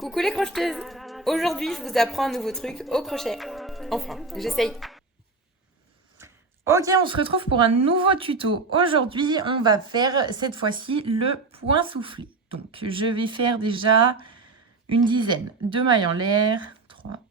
Coucou les crocheteuses! Aujourd'hui, je vous apprends un nouveau truc au crochet. Enfin, j'essaye. Ok, on se retrouve pour un nouveau tuto. Aujourd'hui, on va faire cette fois-ci le point soufflé. Donc, je vais faire déjà une dizaine de mailles en l'air. 3.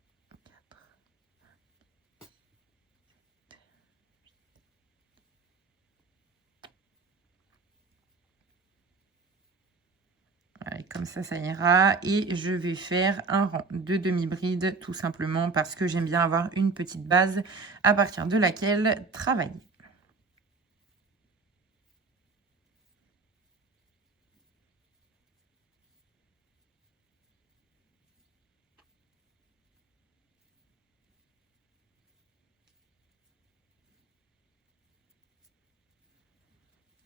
Allez, comme ça ira. Et je vais faire un rang de demi-bride, tout simplement parce que j'aime bien avoir une petite base à partir de laquelle travailler.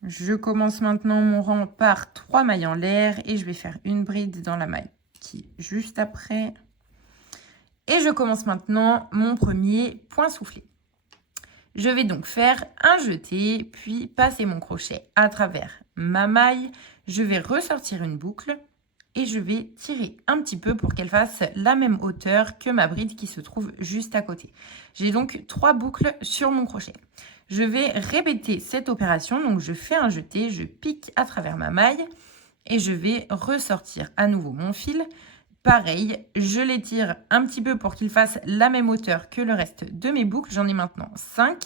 Je commence maintenant mon rang par 3 mailles en l'air et je vais faire une bride dans la maille qui est juste après. Et je commence maintenant mon premier point soufflé. Je vais donc faire un jeté, puis passer mon crochet à travers ma maille. Je vais ressortir une boucle et je vais tirer un petit peu pour qu'elle fasse la même hauteur que ma bride qui se trouve juste à côté. J'ai donc 3 boucles sur mon crochet. Je vais répéter cette opération, donc je fais un jeté, je pique à travers ma maille et je vais ressortir à nouveau mon fil. Pareil, je l'étire un petit peu pour qu'il fasse la même hauteur que le reste de mes boucles. J'en ai maintenant 5,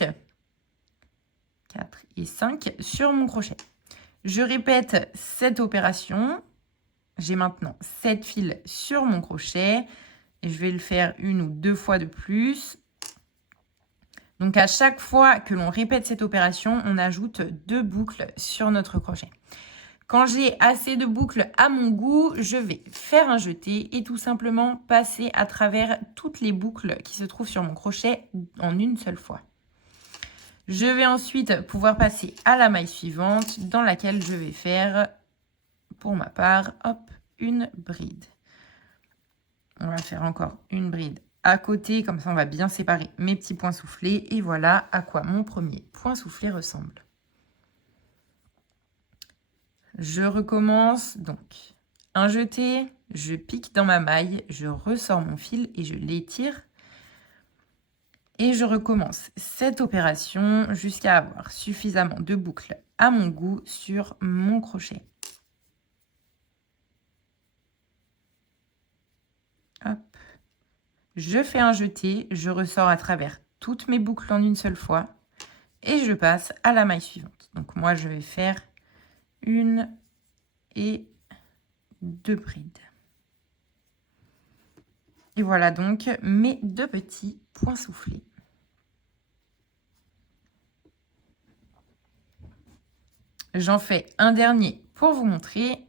4 et 5 sur mon crochet. Je répète cette opération. J'ai maintenant 7 fils sur mon crochet. Et je vais le faire une ou deux fois de plus. Donc à chaque fois que l'on répète cette opération, on ajoute 2 boucles sur notre crochet. Quand j'ai assez de boucles à mon goût, je vais faire un jeté et tout simplement passer à travers toutes les boucles qui se trouvent sur mon crochet en une seule fois. Je vais ensuite pouvoir passer à la maille suivante dans laquelle je vais faire, pour ma part, hop, une bride. On va faire encore une bride à côté, comme ça on va bien séparer mes petits points soufflés. Et voilà à quoi mon premier point soufflé ressemble. Je recommence donc un jeté, je pique dans ma maille, je ressors mon fil et je l'étire. Et je recommence cette opération jusqu'à avoir suffisamment de boucles à mon goût sur mon crochet. Hop. Je fais un jeté, je ressors à travers toutes mes boucles en une seule fois et je passe à la maille suivante. Donc moi, je vais faire une et 2 brides. Et voilà donc mes 2 petits points soufflés. J'en fais un dernier pour vous montrer.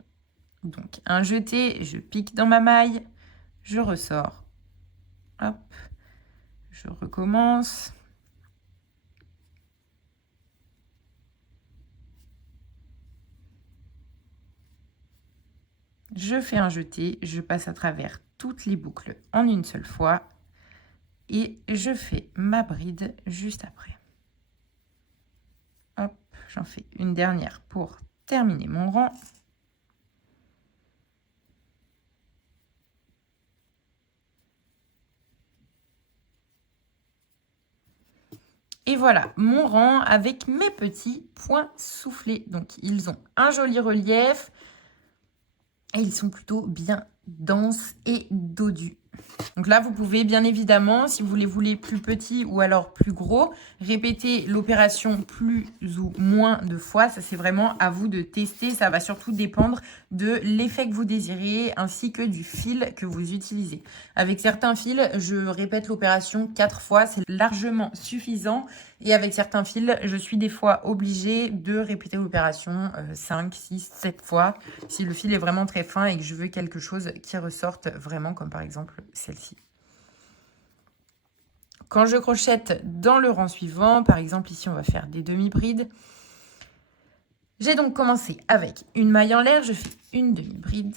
Donc un jeté, je pique dans ma maille, je ressors. Hop, je recommence. Je fais un jeté, je passe à travers toutes les boucles en une seule fois et je fais ma bride juste après. Hop, j'en fais une dernière pour terminer mon rang. Et voilà mon rang avec mes petits points soufflés. Donc ils ont un joli relief et ils sont plutôt bien denses et dodus. Donc là, vous pouvez bien évidemment, si vous les voulez plus petits ou alors plus gros, répéter l'opération plus ou moins de fois. Ça, c'est vraiment à vous de tester. Ça va surtout dépendre de l'effet que vous désirez ainsi que du fil que vous utilisez. Avec certains fils, je répète l'opération 4 fois. C'est largement suffisant. Et avec certains fils, je suis des fois obligée de répéter l'opération 5, 6, 7 fois si le fil est vraiment très fin et que je veux quelque chose qui ressorte vraiment, comme par exemple celle-ci. Quand je crochette dans le rang suivant, par exemple ici on va faire des demi-brides. J'ai donc commencé avec une maille en l'air, je fais une demi-bride,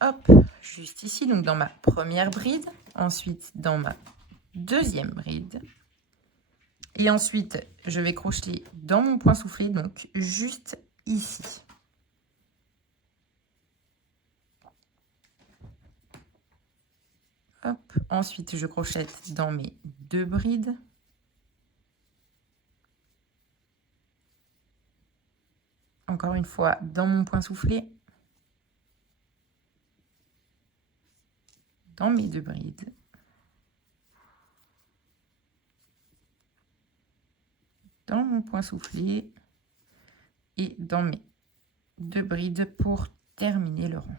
hop, juste ici, donc dans ma première bride, ensuite dans ma deuxième bride. Et ensuite, je vais crocheter dans mon point soufflé, donc juste ici. Hop. Ensuite, je crochette dans mes 2 brides. Encore une fois, dans mon point soufflé. Dans mes 2 brides. Dans mon point soufflé. Et dans mes 2 brides pour terminer le rang.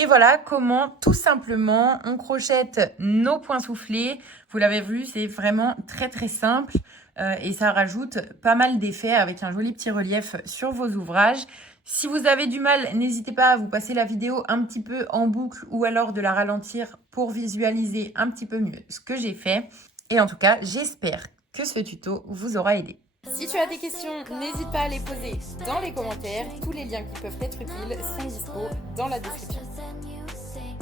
Et voilà comment tout simplement on crochette nos points soufflés. Vous l'avez vu, c'est vraiment très très simple et ça rajoute pas mal d'effets avec un joli petit relief sur vos ouvrages. Si vous avez du mal, n'hésitez pas à vous passer la vidéo un petit peu en boucle ou alors de la ralentir pour visualiser un petit peu mieux ce que j'ai fait. Et en tout cas, j'espère que ce tuto vous aura aidé. Si tu as des questions, n'hésite pas à les poser dans les commentaires. Tous les liens qui peuvent être utiles sont dispo dans la description.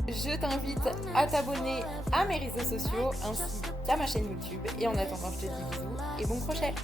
Je t'invite à t'abonner à mes réseaux sociaux ainsi qu'à ma chaîne YouTube. Et en attendant, je te dis bisous et bon crochet!